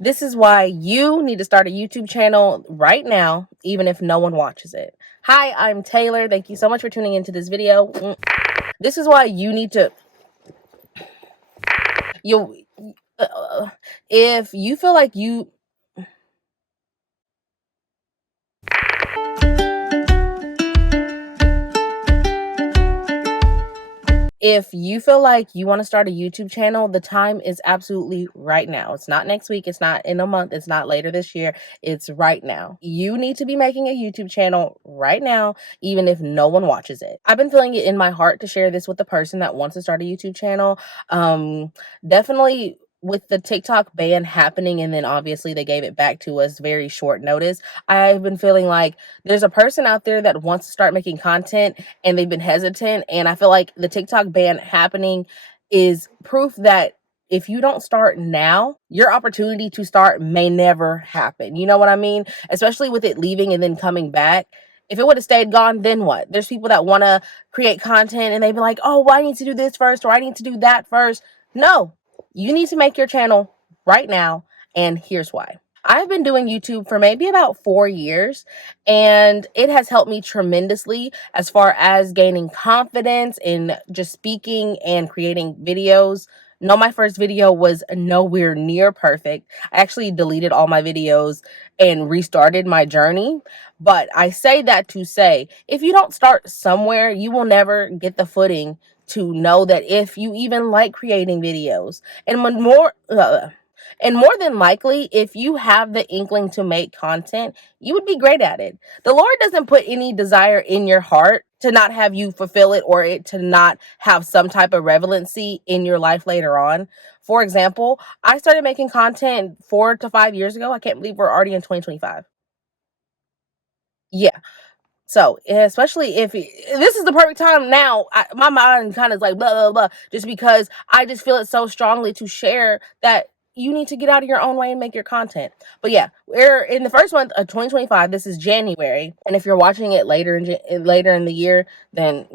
This is why you need to start a YouTube channel right now, even if no one watches it. Hi, I'm Taylor. Thank you so much for tuning into this video. This is why you need to, you, if you feel like if you feel like you want to start a YouTube channel, the time is absolutely right now. It's not next week. It's not in a month. It's not later this year. It's right now. You need to be making a YouTube channel right now, even if no one watches it. I've been feeling it in my heart to share this with the person that wants to start a YouTube channel. Definitely with the TikTok ban happening, and then obviously they gave it back to us very short notice. I've been feeling like there's a person out there that wants to start making content and they've been hesitant. And I feel like the TikTok ban happening is proof that if you don't start now, your opportunity to start may never happen. You know what I mean? Especially with it leaving and then coming back. If it would have stayed gone, then what? There's people that want to create content and they be like, oh, well, I need to do this first, or I need to do that first. No, you need to make your channel right now. And here's why. I've been doing YouTube for maybe about 4 years, and it has helped me tremendously as far as gaining confidence in just speaking and creating videos. No, my first video was nowhere near perfect. I actually deleted all my videos and restarted my journey. But I say that to say, if you don't start somewhere, you will never get the footing to know that if you even like creating videos. And more than likely, if you have the inkling to make content, you would be great at it. The Lord doesn't put any desire in your heart to not have you fulfill it, or it to not have some type of relevancy in your life later on. For example, I started making content 4 to 5 years ago. I can't believe we're already in 2025. Yeah. So, especially if this is the perfect time now, my mind kind of is like blah, blah, blah, just because I just feel it so strongly to share that you need to get out of your own way and make your content. But yeah, we're in the first month of 2025. This is January. And if you're watching it later in the year, then,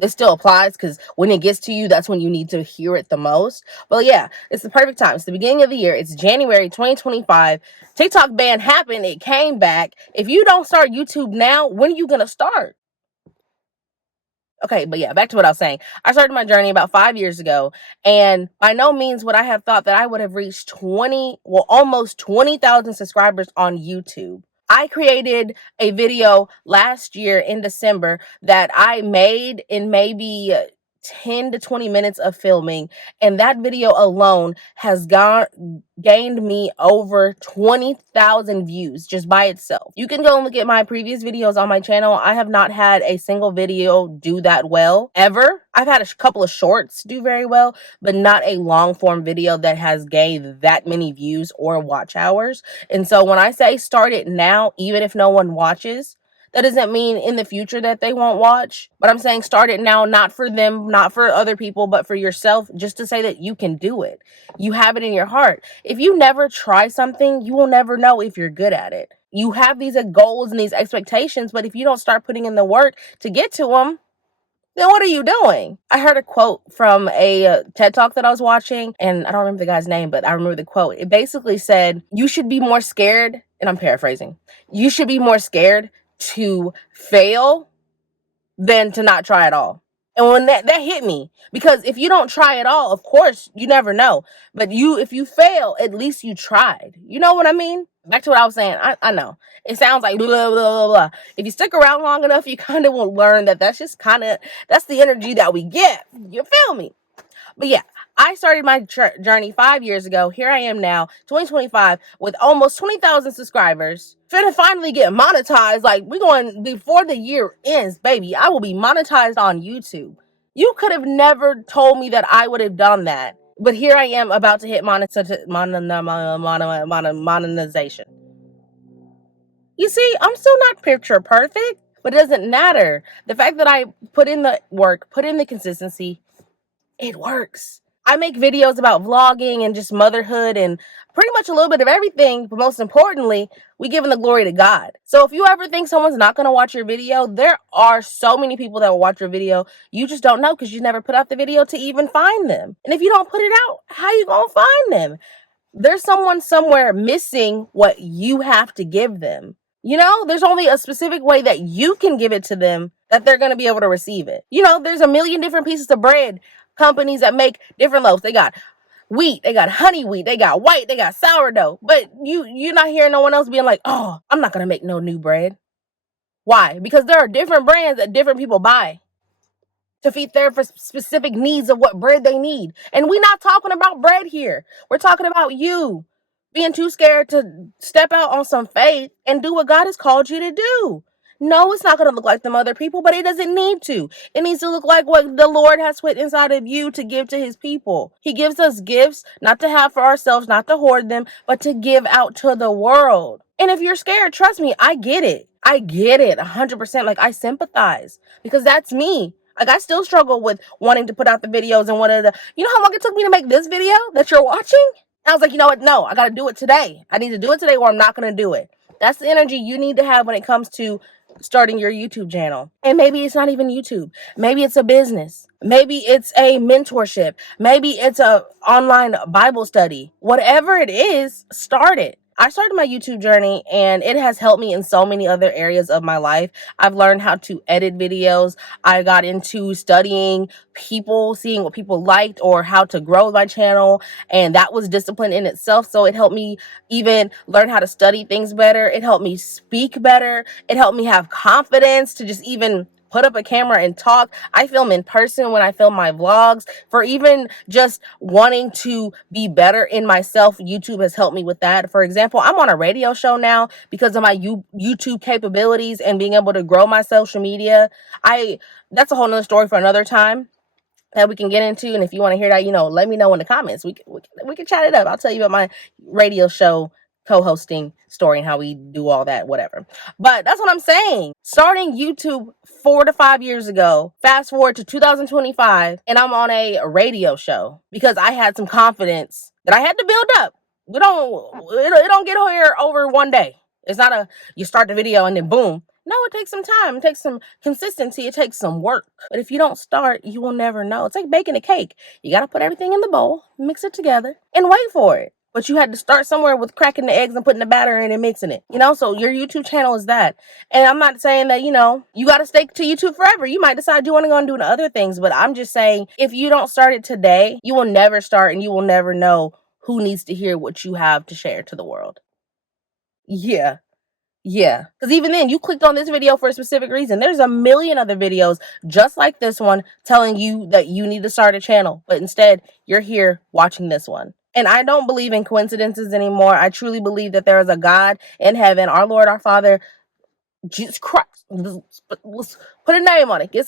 this still applies, because when it gets to you, that's when you need to hear it the most. But yeah, it's the perfect time. It's the beginning of the year. It's January 2025. TikTok ban happened. It came back. If you don't start YouTube now, when are you going to start? Okay, but yeah, back to what I was saying. I started my journey about 5 years ago, and by no means would I have thought that I would have reached almost 20,000 subscribers on YouTube. I created a video last year in December that I made in maybe 10 to 20 minutes of filming, and that video alone has gained me over 20,000 views just by itself. You can go and look at my previous videos on my channel. I have not had a single video do that well ever. I've had a couple of shorts do very well, but not a long form video that has gained that many views or watch hours. And so when I say start it now, even if no one watches, that doesn't mean in the future that they won't watch, but I'm saying start it now, not for them, not for other people, but for yourself, just to say that you can do it. You have it in your heart. If you never try something, you will never know if you're good at it. You have these goals and these expectations, but if you don't start putting in the work to get to them, then what are you doing? I heard a quote from a TED Talk that I was watching, and I don't remember the guy's name, but I remember the quote. It basically said, you should be more scared, and I'm paraphrasing, you should be more scared to fail than to not try at all. And when that hit me, because if you don't try at all, of course, you never know. But if you fail, at least you tried. You know what I mean? Back to what I was saying. I know it sounds like blah, blah, blah, blah. If you stick around long enough, you kind of will learn that that's the energy that we get. You feel me? But yeah, I started my journey 5 years ago. Here I am now, 2025, with almost 20,000 subscribers. Finna finally get monetized. Like, we're going, before the year ends, baby, I will be monetized on YouTube. You could have never told me that I would have done that. But here I am about to hit monetization. You see, I'm still not picture perfect, but it doesn't matter. The fact that I put in the work, put in the consistency, it works. I make videos about vlogging and just motherhood and pretty much a little bit of everything, but most importantly, we giving the glory to God. So if you ever think someone's not going to watch your video, there are so many people that will watch your video. You just don't know because you never put out the video to even find them. And if you don't put it out, how you going to find them? there's someone somewhere missing what you have to give them. You know, there's only a specific way that you can give it to them that they're going to be able to receive it. You know, there's a million different pieces of bread, companies that make different loaves. They got wheat, they got honey wheat, they got white, they got sourdough. But you're not hearing no one else being like, "Oh, I'm not going to make no new bread." Why? Because there are different brands that different people buy to feed their specific needs of what bread they need. And we're not talking about bread here. We're talking about you being too scared to step out on some faith and do what God has called you to do. No, it's not going to look like them other people, but it doesn't need to. It needs to look like what the Lord has put inside of you to give to his people. He gives us gifts, not to have for ourselves, not to hoard them, but to give out to the world. And if you're scared, trust me, I get it. I get it 100%. Like, I sympathize because that's me. Like, I still struggle with wanting to put out the videos and wanted to, you know how long it took me to make this video that you're watching? I was like, you know what? No, I got to do it today. I need to do it today or I'm not going to do it. That's the energy you need to have when it comes to starting your YouTube channel. And maybe it's not even YouTube. Maybe it's a business. Maybe it's a mentorship. Maybe it's a online Bible study. Whatever it is, start it. I started my YouTube journey and it has helped me in so many other areas of my life. I've learned how to edit videos. I got into studying people, seeing what people liked or how to grow my channel. And that was discipline in itself. So it helped me even learn how to study things better. It helped me speak better. It helped me have confidence to just even put up a camera and talk. I film in person when I film my vlogs. For even just wanting to be better in myself, YouTube has helped me with that. For example, I'm on a radio show now because of my YouTube capabilities and being able to grow my social media. That's a whole nother story for another time that we can get into. And if you want to hear that, let me know in the comments. We can chat it up. I'll tell you about my radio show co-hosting story and how we do all that, whatever. But that's what I'm saying. Starting YouTube 4 to 5 years ago, fast forward to 2025, and I'm on a radio show because I had some confidence that I had to build up. It don't get here over one day. It's not you start the video and then boom. No, it takes some time. It takes some consistency. It takes some work. But if you don't start, you will never know. It's like baking a cake. You got to put everything in the bowl, mix it together, and wait for it. But you had to start somewhere with cracking the eggs and putting the batter in and mixing it. So your YouTube channel is that. And I'm not saying that, you got to stick to YouTube forever. You might decide you want to go and do other things. But I'm just saying, if you don't start it today, you will never start and you will never know who needs to hear what you have to share to the world. Yeah. Yeah, because even then, you clicked on this video for a specific reason. There's a million other videos just like this one telling you that you need to start a channel, but instead, you're here watching this one. And I don't believe in coincidences anymore. I truly believe that there is a God in heaven, our Lord, our Father, Jesus Christ. Let's put a name on it. Get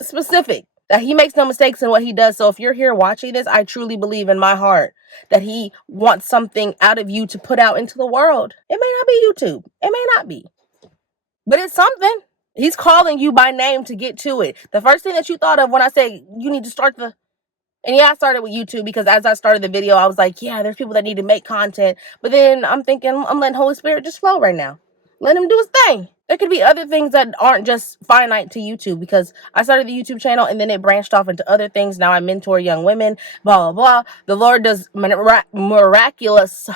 specific. That he makes no mistakes in what he does. So if you're here watching this, I truly believe in my heart that he wants something out of you to put out into the world. It may not be YouTube. It may not be. But it's something. He's calling you by name to get to it. The first thing that you thought of when I say you need to start and yeah, I started with YouTube because as I started the video, I was like, yeah, there's people that need to make content. But then I'm thinking, I'm letting Holy Spirit just flow right now. Let him do his thing. There could be other things that aren't just finite to YouTube because I started the YouTube channel and then it branched off into other things. Now I mentor young women, blah, blah, blah. The Lord does miraculous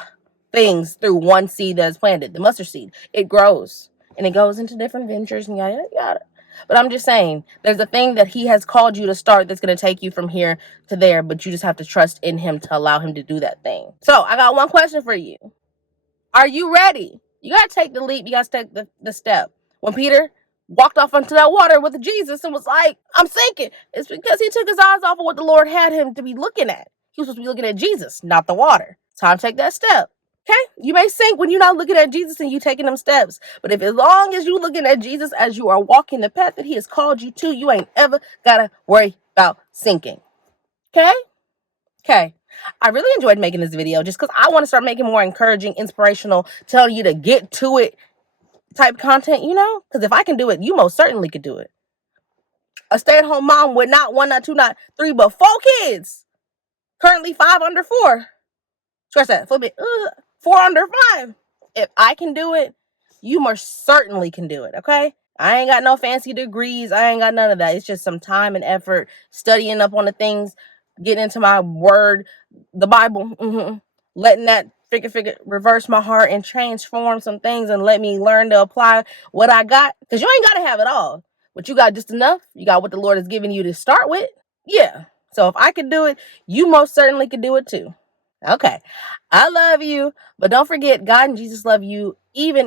things through one seed that is planted, the mustard seed. It grows and it goes into different ventures and yada, yada. But I'm just saying, there's a thing that he has called you to start that's going to take you from here to there, but you just have to trust in him to allow him to do that thing. So I got one question for you. Are you ready? You got to take the leap. You got to take the step. When Peter walked off onto that water with Jesus and was like, I'm sinking, it's because he took his eyes off of what the Lord had him to be looking at. He was supposed to be looking at Jesus, not the water. Time to take that step. Okay? You may sink when you're not looking at Jesus and you taking them steps. But if as long as you looking at Jesus as you are walking the path that he has called you to, you ain't ever got to worry about sinking. Okay? Okay. I really enjoyed making this video just because I want to start making more encouraging, inspirational, telling you to get to it type content, Because if I can do it, you most certainly could do it. A stay-at-home mom with not one, not two, not three, but 4 kids. Currently 5 under 4. Scratch that. Flip it. 4 under 5. If I can do it, you most certainly can do it, okay? I ain't got no fancy degrees. I ain't got none of that. It's just some time and effort, studying up on the things, getting into my word, the Bible, letting that figure reverse my heart and transform some things and let me learn to apply what I got. Because you ain't got to have it all, but you got just enough. You got what the Lord has given you to start with. Yeah. So if I could do it, you most certainly could do it too. Okay. I love you, but don't forget God and Jesus love you even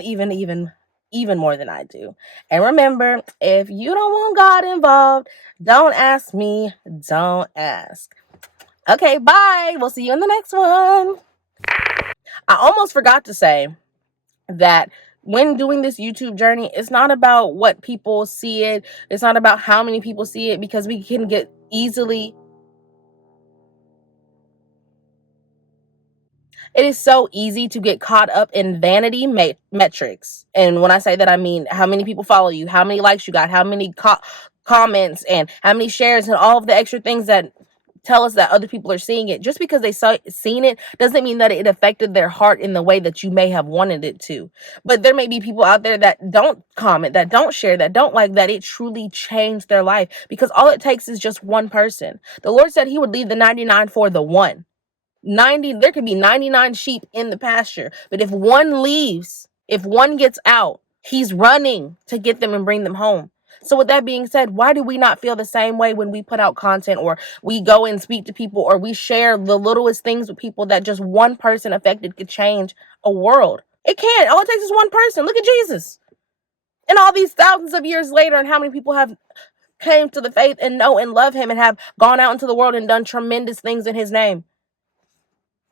more than I do. And remember, if you don't want God involved, don't ask me, don't ask. Okay, bye. We'll see you in the next one. I almost forgot to say that when doing this YouTube journey, it's not about what people see it. It's not about how many people see it, because we can get easily. It is so easy to get caught up in vanity metrics. And when I say that, I mean how many people follow you, how many likes you got, how many comments, and how many shares, and all of the extra things that tell us that other people are seeing it. Just because they seen it doesn't mean that it affected their heart in the way that you may have wanted it to. But there may be people out there that don't comment, that don't share, that don't like, that it truly changed their life, because all it takes is just one person. The Lord said he would leave the 99 for the one. 90, there could be 99 sheep in the pasture, but if one leaves, if one gets out, he's running to get them and bring them home. So with that being said, why do we not feel the same way when we put out content, or we go and speak to people, or we share the littlest things with people that just one person affected could change a world? It can't. All it takes is one person. Look at Jesus. And all these thousands of years later, and how many people have came to the faith and know and love him and have gone out into the world and done tremendous things in his name.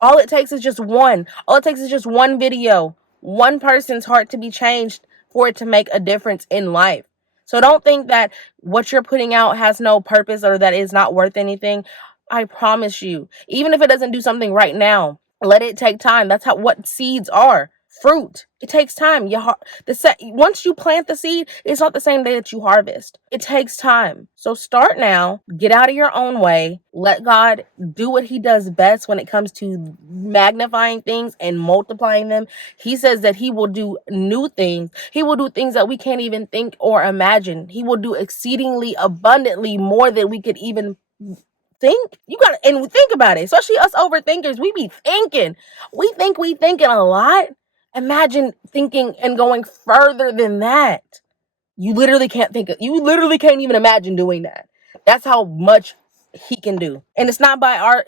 All it takes is just one. All it takes is just one video, one person's heart to be changed for it to make a difference in life. So don't think that what you're putting out has no purpose or that it's not worth anything. I promise you, even if it doesn't do something right now, let it take time. That's what seeds are. Fruit. It takes time. Once you plant the seed, it's not the same day that you harvest. It takes time. So start now. Get out of your own way. Let God do what he does best when it comes to magnifying things and multiplying them. He says that he will do new things. He will do things that we can't even think or imagine. He will do exceedingly abundantly more than we could even think. And think about it, especially us overthinkers. We be thinking. We think we thinking a lot. Imagine thinking and going further than that. You literally can't even imagine doing that. That's how much he can do. And it's not by our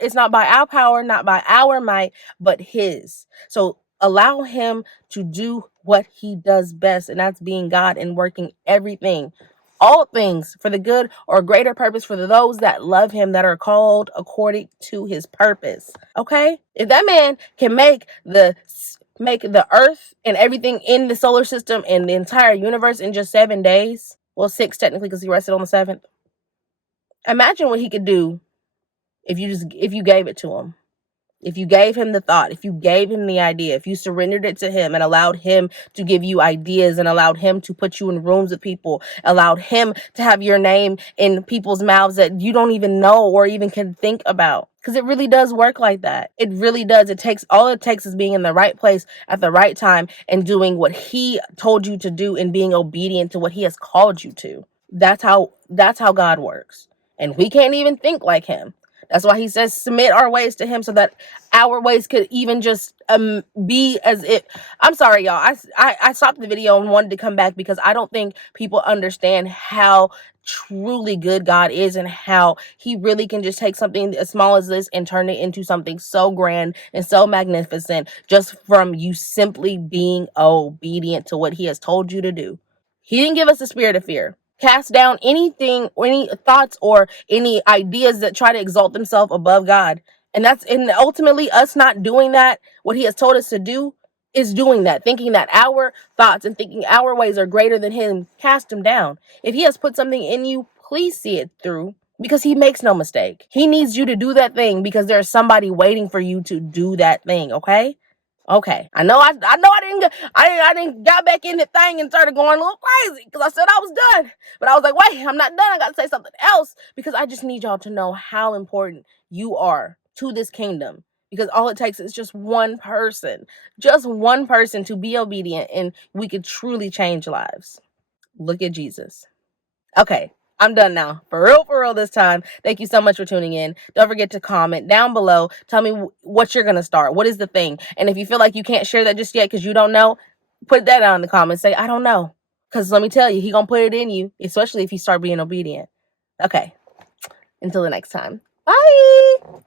power, not by our might, but his. So allow him to do what he does best, and that's being God and working everything, all things, for the good or greater purpose for those that love him, that are called according to his purpose. Okay? If that man can make the earth and everything in the solar system and the entire universe in just 7 days, well, 6 technically, because he rested on the 7th. Imagine what he could do if you gave it to him. If you gave him the thought, if you gave him the idea, if you surrendered it to him and allowed him to give you ideas, and allowed him to put you in rooms with people, allowed him to have your name in people's mouths that you don't even know or even can think about. Because it really does work like that. It really does. All it takes is being in the right place at the right time and doing what he told you to do and being obedient to what he has called you to. That's how God works. And we can't even think like him. That's why he says submit our ways to him, so that our ways could even just be as if. I'm sorry, y'all. I stopped the video and wanted to come back because I don't think people understand how truly good God is, and how he really can just take something as small as this and turn it into something so grand and so magnificent, just from you simply being obedient to what he has told you to do. He didn't give us a spirit of fear. Cast down anything or any thoughts or any ideas that try to exalt themselves above God. And ultimately us not doing that, what he has told us to do, is doing that, thinking that our thoughts and thinking our ways are greater than him. Cast them down. If he has put something in you, please see it through, because he makes no mistake. He needs you to do that thing because there's somebody waiting for you to do that thing. Okay. I know I didn't got back in the thing and started going a little crazy because I said I was done. But I was like, wait, I'm not done. I got to say something else, because I just need y'all to know how important you are to this kingdom, because all it takes is just one person to be obedient, and we could truly change lives. Look at Jesus. Okay. I'm done now. For real this time. Thank you so much for tuning in. Don't forget to comment down below. Tell me what you're going to start. What is the thing? And if you feel like you can't share that just yet because you don't know, put that down in the comments. Say, I don't know. Because let me tell you, he going to put it in you, especially if you start being obedient. Okay. Until the next time. Bye.